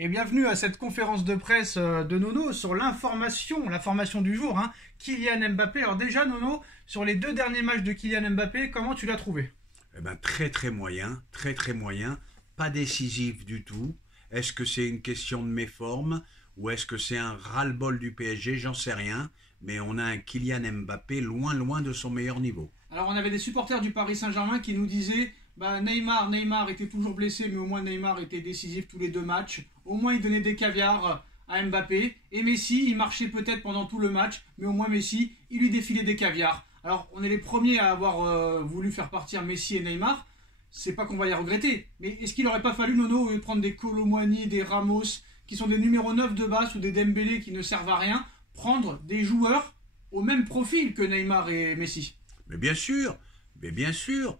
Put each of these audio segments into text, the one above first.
Et bienvenue à cette conférence de presse de Nono sur l'information du jour, hein, Kylian Mbappé. Alors déjà Nono, sur les 2 derniers matchs de Kylian Mbappé, comment tu l'as trouvé? Eh ben, très moyen, très moyen, pas décisif du tout. Est-ce que c'est une question de méforme ou est-ce que c'est un ras-le-bol du PSG? J'en sais rien, mais on a un Kylian Mbappé loin de son meilleur niveau. Alors on avait des supporters du Paris Saint-Germain qui nous disaient Neymar était toujours blessé, mais au moins Neymar était décisif tous les 2 matchs. Au moins il donnait des caviars à Mbappé. Et Messi, il marchait peut-être pendant tout le match, mais au moins Messi, il lui défilait des caviars. Alors on est les premiers à avoir voulu faire partir Messi et Neymar. C'est pas qu'on va les regretter, mais est-ce qu'il n'aurait pas fallu, Nono, prendre des Kolo Muani, des Ramos, qui sont des numéros 9 de base, ou des Dembélé qui ne servent à rien, prendre des joueurs au même profil que Neymar et Messi? Mais bien sûr,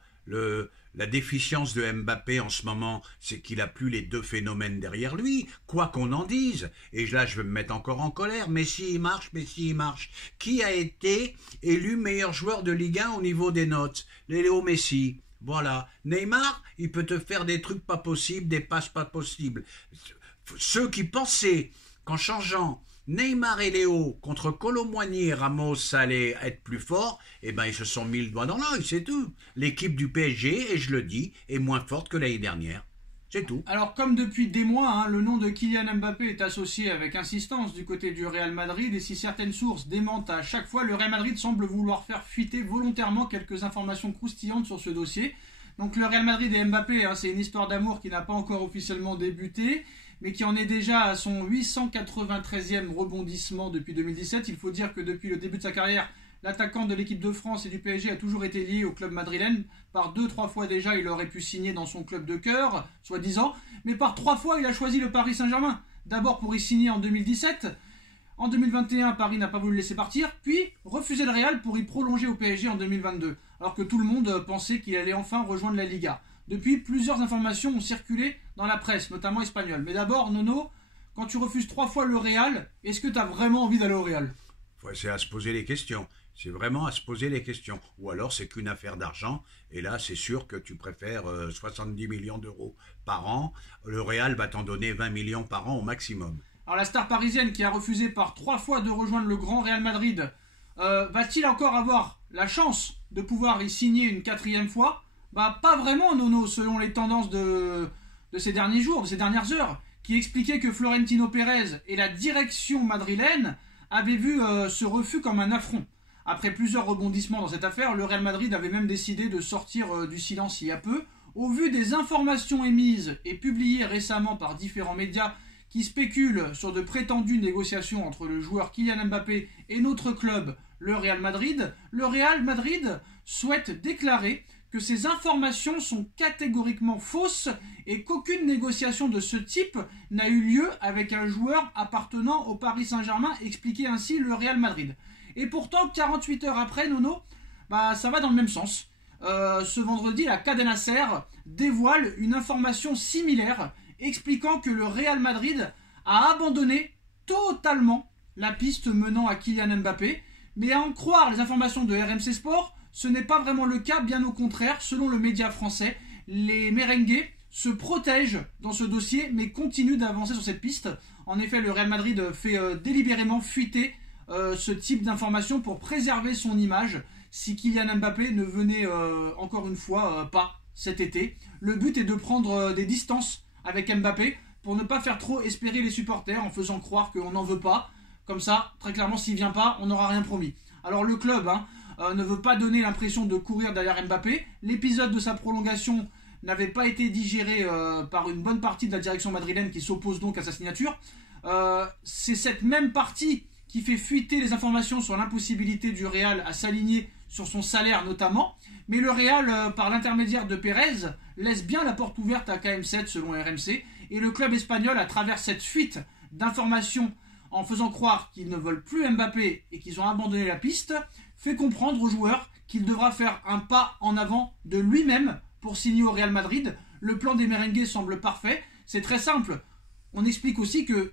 la déficience de Mbappé en ce moment, c'est qu'il a plus les 2 phénomènes derrière lui, quoi qu'on en dise. Et là, je vais me mettre encore en colère. Messi, il marche. Qui a été élu meilleur joueur de Ligue 1 au niveau des notes? Léo Messi. Voilà. Neymar, il peut te faire des trucs pas possibles, des passes pas possibles. Ceux qui pensaient qu'en changeant Neymar et Léo contre Kolo Muani et Ramos, ça allait être plus fort, eh ben ils se sont mis le doigt dans l'œil, c'est tout. L'équipe du PSG, et je le dis, est moins forte que l'année dernière. C'est tout. Alors comme depuis des mois, hein, le nom de Kylian Mbappé est associé avec insistance du côté du Real Madrid, et si certaines sources démentent à chaque fois, le Real Madrid semble vouloir faire fuiter volontairement quelques informations croustillantes sur ce dossier. Donc le Real Madrid et Mbappé, hein, c'est une histoire d'amour qui n'a pas encore officiellement débuté, mais qui en est déjà à son 893e rebondissement depuis 2017. Il faut dire que depuis le début de sa carrière, l'attaquant de l'équipe de France et du PSG a toujours été lié au club madrilène. Par 2-3 fois déjà, il aurait pu signer dans son club de cœur, soi-disant, mais par 3 fois, il a choisi le Paris Saint-Germain. D'abord pour y signer en 2017. En 2021, Paris n'a pas voulu le laisser partir, puis refuser le Real pour y prolonger au PSG en 2022, alors que tout le monde pensait qu'il allait enfin rejoindre la Liga. Depuis, plusieurs informations ont circulé dans la presse, notamment espagnole. Mais d'abord, Nono, quand tu refuses 3 fois le Real, est-ce que tu as vraiment envie d'aller au Real? C'est à se poser les questions. C'est vraiment à se poser les questions. Ou alors c'est qu'une affaire d'argent. Et là, c'est sûr que tu préfères 70 millions d'euros par an. Le Real va t'en donner 20 millions par an au maximum. Alors la star parisienne qui a refusé par 3 fois de rejoindre le grand Real Madrid, va-t-il encore avoir la chance de pouvoir y signer une 4e fois? Pas vraiment, Nono, selon les tendances de ces derniers jours, de ces dernières heures, qui expliquaient que Florentino Pérez et la direction madrilène avaient vu ce refus comme un affront. Après plusieurs rebondissements dans cette affaire, le Real Madrid avait même décidé de sortir du silence il y a peu. Au vu des informations émises et publiées récemment par différents médias qui spéculent sur de prétendues négociations entre le joueur Kylian Mbappé et notre club, le Real Madrid souhaite déclarer que ces informations sont catégoriquement fausses et qu'aucune négociation de ce type n'a eu lieu avec un joueur appartenant au Paris Saint-Germain, expliquait ainsi le Real Madrid. Et pourtant, 48 heures après, Nono, ça va dans le même sens. Ce vendredi, la Cadena Ser dévoile une information similaire expliquant que le Real Madrid a abandonné totalement la piste menant à Kylian Mbappé. Mais à en croire les informations de RMC Sport, ce n'est pas vraiment le cas, bien au contraire. Selon le média français, les merengues se protègent dans ce dossier, mais continuent d'avancer sur cette piste. En effet, le Real Madrid fait délibérément fuiter ce type d'informations pour préserver son image si Kylian Mbappé ne venait encore une fois pas cet été. Le but est de prendre des distances avec Mbappé pour ne pas faire trop espérer les supporters en faisant croire qu'on n'en veut pas. Comme ça, très clairement, s'il vient pas, on n'aura rien promis. Alors le club ne veut pas donner l'impression de courir derrière Mbappé. L'épisode de sa prolongation n'avait pas été digéré par une bonne partie de la direction madrilène qui s'oppose donc à sa signature. C'est cette même partie qui fait fuiter les informations sur l'impossibilité du Real à s'aligner sur son salaire notamment. Mais le Real, par l'intermédiaire de Pérez, laisse bien la porte ouverte à KM7 selon RMC. Et le club espagnol, à travers cette fuite d'informations en faisant croire qu'ils ne veulent plus Mbappé et qu'ils ont abandonné la piste, fait comprendre aux joueurs qu'il devra faire un pas en avant de lui-même pour signer au Real Madrid. Le plan des merengues semble parfait. C'est très simple. On explique aussi que,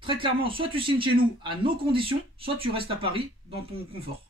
très clairement, soit tu signes chez nous à nos conditions, soit tu restes à Paris dans ton confort.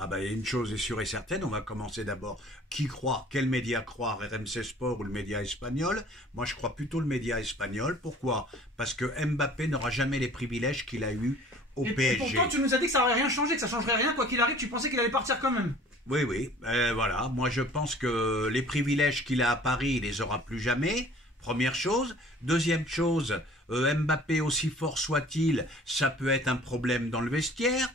Ah ben, une chose est sûre et certaine, on va commencer d'abord. Qui croire? Quel média croire? RMC Sport ou le média espagnol? Moi, je crois plutôt le média espagnol. Pourquoi? Parce que Mbappé n'aura jamais les privilèges qu'il a eus au PSG. Et pourtant, tu nous as dit que ça n'aurait rien changé, que ça changerait rien, quoi qu'il arrive, tu pensais qu'il allait partir quand même. Oui, oui, voilà. Moi, je pense que les privilèges qu'il a à Paris, il les aura plus jamais. Première chose. Deuxième chose, Mbappé, aussi fort soit-il, ça peut être un problème dans le vestiaire.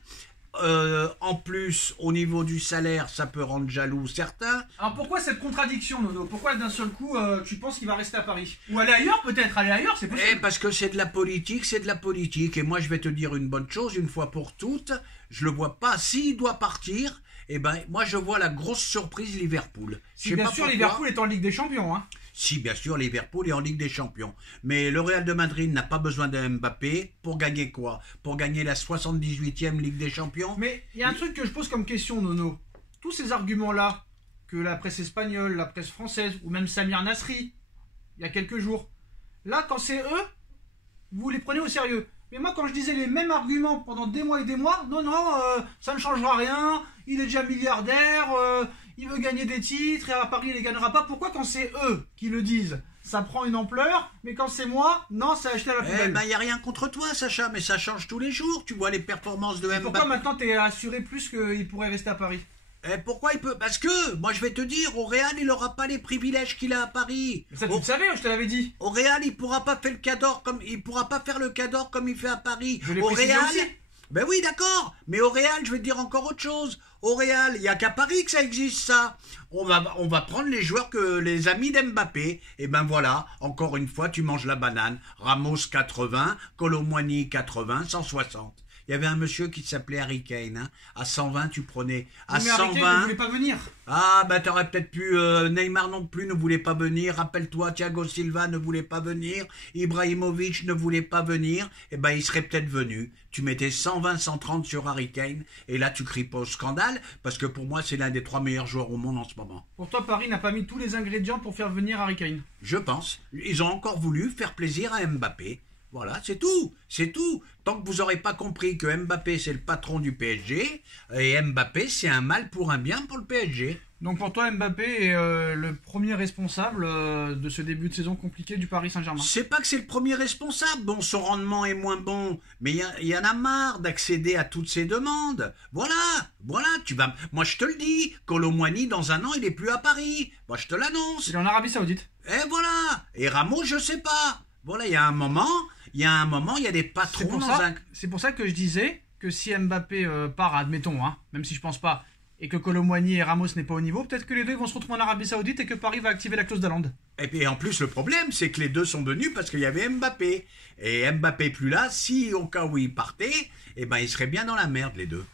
En plus, au niveau du salaire, ça peut rendre jaloux certains. Alors pourquoi cette contradiction, Nono? Pourquoi d'un seul coup, tu penses qu'il va rester à Paris? Ou aller ailleurs peut-être? Aller ailleurs, c'est possible. Parce que c'est de la politique, c'est de la politique. Et moi, je vais te dire une bonne chose, une fois pour toutes, je le vois pas. S'il doit partir, eh ben, moi, je vois la grosse surprise Liverpool. Si bien sûr, Liverpool est en Ligue des Champions, hein. Si, bien sûr, Liverpool est en Ligue des Champions. Mais le Real de Madrid n'a pas besoin d'un Mbappé pour gagner quoi? Pour gagner la 78e Ligue des Champions? Mais il y a un truc que je pose comme question, Nono. Tous ces arguments-là, que la presse espagnole, la presse française, ou même Samir Nasri, il y a quelques jours, là, quand c'est eux, vous les prenez au sérieux. Mais moi, quand je disais les mêmes arguments pendant des mois et des mois, non, ça ne changera rien, il est déjà milliardaire, il veut gagner des titres, et à Paris, il ne les gagnera pas. Pourquoi quand c'est eux qui le disent, ça prend une ampleur, mais quand c'est moi, non, c'est acheté à la poubelle? Il n'y a rien contre toi, Sacha, mais ça change tous les jours. Tu vois les performances de Mbappé. Pourquoi maintenant, tu es assuré plus qu'il pourrait rester à Paris? Pourquoi il peut? Parce que, moi je vais te dire, au Real, il n'aura pas les privilèges qu'il a à Paris. Mais ça, tu le savais, je te l'avais dit. Au Real, il pourra pas faire le cador comme il fait à Paris. Je l'ai Au précisé Real, aussi. ben oui, d'accord. Mais au Real, je vais te dire encore autre chose. Au Real, il n'y a qu'à Paris que ça existe, ça. On va prendre les joueurs que les amis d'Mbappé. Et ben voilà, encore une fois, tu manges la banane. Ramos 80, Colomboigny 80, 160. Il y avait un monsieur qui s'appelait Harry Kane. Hein. À 120, tu prenais. À Mais Harry Kane 120. ne voulait pas venir. Ah, bah t'aurais peut-être pu. Neymar non plus ne voulait pas venir. Rappelle-toi, Thiago Silva ne voulait pas venir. Ibrahimovic ne voulait pas venir. Eh ben, il serait peut-être venu. Tu mettais 120, 130 sur Harry Kane. Et là, tu cries pas au scandale. Parce que pour moi, c'est l'un des 3 meilleurs joueurs au monde en ce moment. Pour toi, Paris n'a pas mis tous les ingrédients pour faire venir Harry Kane. Je pense. Ils ont encore voulu faire plaisir à Mbappé. Voilà, c'est tout, c'est tout. Tant que vous n'aurez pas compris que Mbappé c'est le patron du PSG, et Mbappé c'est un mal pour un bien pour le PSG. Donc pour toi, Mbappé est le premier responsable de ce début de saison compliqué du Paris Saint-Germain. C'est pas que c'est le premier responsable, bon, son rendement est moins bon, mais il y en a marre d'accéder à toutes ces demandes. Voilà, moi je te le dis, Colomboigny dans un an il est plus à Paris, moi je te l'annonce. Il est en Arabie Saoudite. Et voilà, et Ramos je sais pas. Voilà, il y a un moment, il y a des patrons C'est pour ça que je disais que si Mbappé part, admettons, hein, même si je pense pas, et que Colomboigny et Ramos n'est pas au niveau, peut-être que les deux vont se retrouver en Arabie Saoudite et que Paris va activer la clause d'Haaland. Et puis en plus, le problème, c'est que les deux sont venus parce qu'il y avait Mbappé. Et Mbappé plus là, si au cas où il partait, eh ben, ils seraient bien dans la merde, les deux.